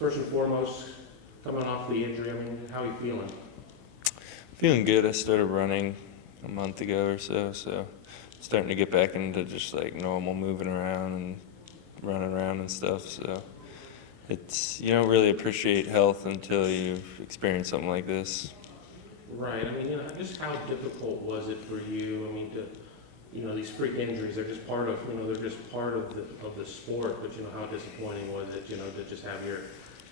First and foremost, coming off the injury, I mean, how are you feeling? Feeling good. I started running a month ago or so starting to get back into just like normal moving around and running around and stuff. So you don't really appreciate health until you've experienced something like this. Right. I mean, just how difficult was it for you? I mean, these freak injuries, they're just part of, they're just part of the sport. But how disappointing was it, to just have your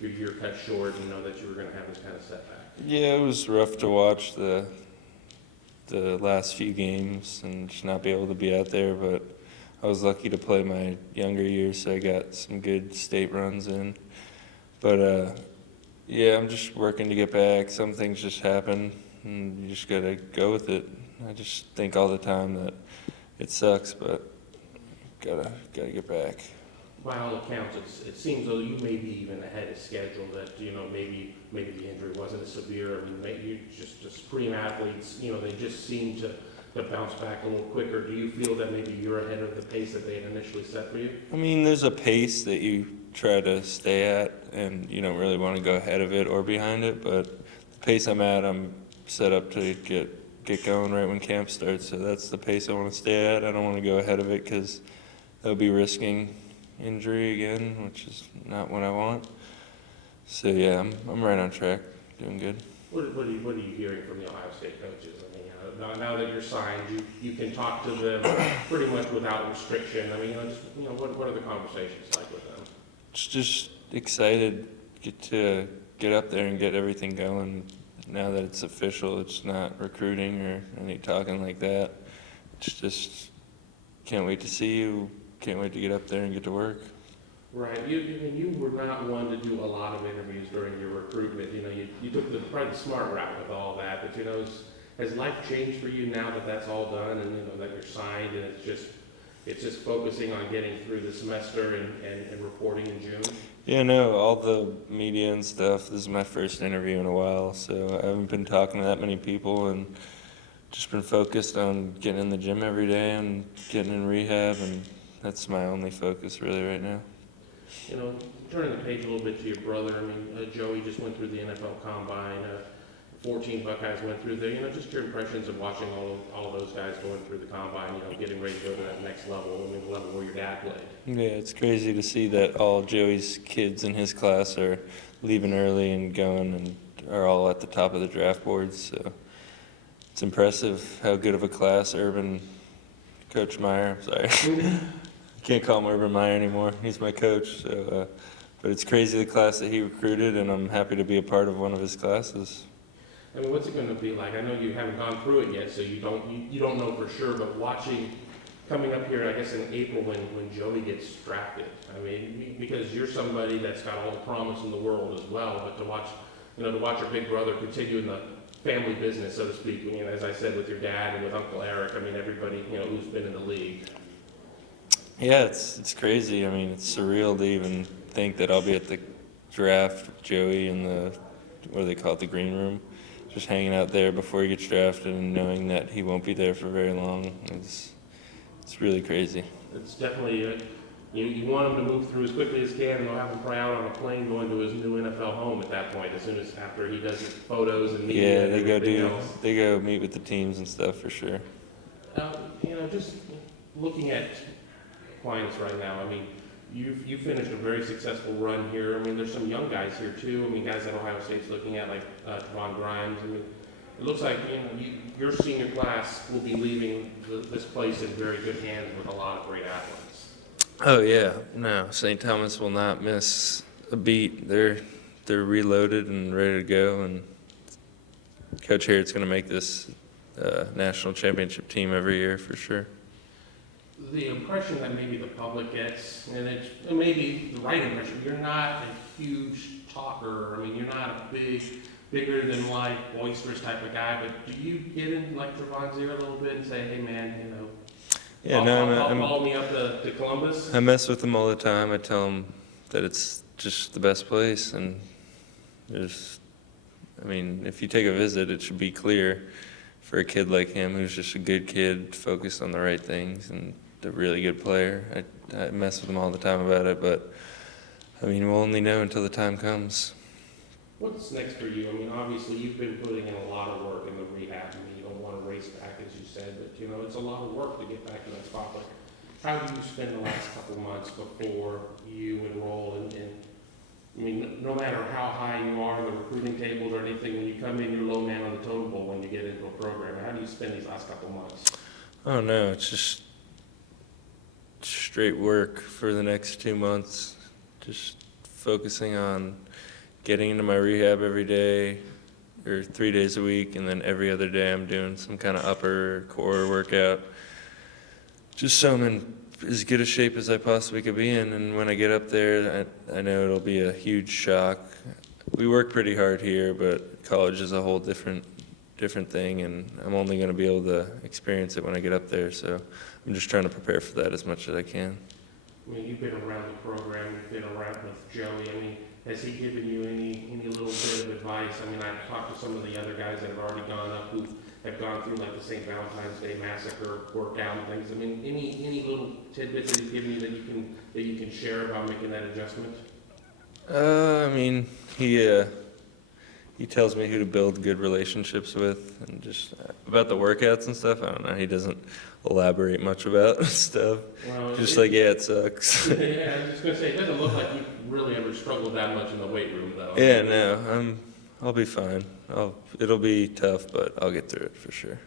year cut short and know that you were going to have this kind of setback? Yeah, it was rough to watch the last few games and just not be able to be out there, but I was lucky to play my younger years, so I got some good state runs in. But yeah, I'm just working to get back. Some things just happen, and you just gotta go with it. I just think all the time that it sucks, but gotta get back. By all accounts, it seems though you may be even ahead of schedule. That maybe the injury wasn't as severe. I mean, maybe you just the supreme athletes. They just seem to bounce back a little quicker. Do you feel that maybe you're ahead of the pace that they had initially set for you? I mean, there's a pace that you try to stay at, and you don't really want to go ahead of it or behind it. But the pace I'm at, I'm set up to get going right when camp starts. So that's the pace I want to stay at. I don't want to go ahead of it because that'll be risking injury again, which is not what I want. So yeah, I'm right on track, doing good. What are you hearing from the Ohio State coaches? I mean, now that you're signed, you can talk to them pretty much without restriction. I mean, what are the conversations like with them? Just excited to get up there and get everything going. Now that it's official, it's not recruiting or any talking like that. It's just can't wait to see you. Can't wait to get up there and get to work. Right. You were not one to do a lot of interviews during your recruitment. You took probably the smart route with all that. But has life changed for you now that that's all done and that you're signed and it's just focusing on getting through the semester and reporting in June? Yeah, no, all the media and stuff. This is my first interview in a while, so I haven't been talking to that many people and just been focused on getting in the gym every day and getting in rehab, and that's my only focus really right now. Turning the page a little bit to your brother, I mean, Joey just went through the NFL Combine, 14 Buckeyes went through there. Just your impressions of watching all of those guys going through the Combine, getting ready to go to that next level, I mean, the level where your dad played. Yeah, it's crazy to see that all Joey's kids in his class are leaving early and going and are all at the top of the draft boards. So it's impressive how good of a class Coach Meyer, I'm sorry. I can't call him Urban Meyer anymore. He's my coach. So, but it's crazy the class that he recruited, and I'm happy to be a part of one of his classes. I mean, what's it going to be like? I know you haven't gone through it yet, so you don't know for sure. But coming up here, I guess in April when Joey gets drafted, I mean, because you're somebody that's got all the promise in the world as well. But to watch your big brother continue in the family business, so to speak. As I said, with your dad and with Uncle Eric, I mean, everybody who's been in the league. Yeah, it's crazy. I mean, it's surreal to even think that I'll be at the draft with Joey in what do they call it, the green room, just hanging out there before he gets drafted and knowing that he won't be there for very long. It's really crazy. It's definitely you want him to move through as quickly as can, and they'll have him fly out on a plane going to his new NFL home at that point. As soon as after he does his photos and media. Yeah, else. They go meet with the teams and stuff for sure. Just looking at Aquinas right now. I mean, you finished a very successful run here. I mean, there's some young guys here too. I mean, guys that Ohio State's looking at like Devon Grimes. I mean, it looks like your senior class will be leaving this place in very good hands with a lot of great athletes. Oh yeah, no, St. Thomas will not miss a beat. They're reloaded and ready to go, and Coach Harrod's going to make this national championship team every year for sure. The impression that maybe the public gets, and it may be the right impression, you're not a huge talker. I mean, you're not a bigger than life, boisterous type of guy. But do you get in like Trevon's ear a little bit and say, "Hey, man, follow me up to Columbus"? I mess with him all the time. I tell him that it's just the best place, and if you take a visit, it should be clear for a kid like him who's just a good kid, focused on the right things, and a really good player. I mess with him all the time about it, but I mean, we'll only know until the time comes. What's next for you? I mean, obviously, you've been putting in a lot of work in the rehab. I mean, you don't want to race back, as you said, but, you know, it's a lot of work to get back in that spot. But how do you spend the last couple of months before you enroll? And I mean, no matter how high you are in the recruiting tables or anything, when you come in, you're low man on the totem pole when you get into a program. How do you spend these last couple of months? Oh no, it's just straight work for the next 2 months. Just focusing on getting into my rehab every day or 3 days a week, and then every other day I'm doing some kind of upper core workout. Just so I'm in as good a shape as I possibly could be in, and when I get up there, I know it'll be a huge shock. We work pretty hard here, but college is a whole different thing, and I'm only going to be able to experience it when I get up there, so I'm just trying to prepare for that as much as I can. I mean, you've been around the program, you've been around with Joey. I mean, has he given you any little bit of advice? I mean, I've talked to some of the other guys that have already gone up who have gone through like the St. Valentine's Day Massacre workout and things. I mean, any little tidbits that he's given you that you can share about making that adjustment? I mean, he tells me who to build good relationships with, and just about the workouts and stuff. I don't know. He doesn't elaborate much about stuff. Well, Just like, yeah, it sucks. Yeah, I was just gonna say, it doesn't look like you've really ever struggled that much in the weight room, though. Yeah, no, I'll be fine. It'll be tough, but I'll get through it for sure.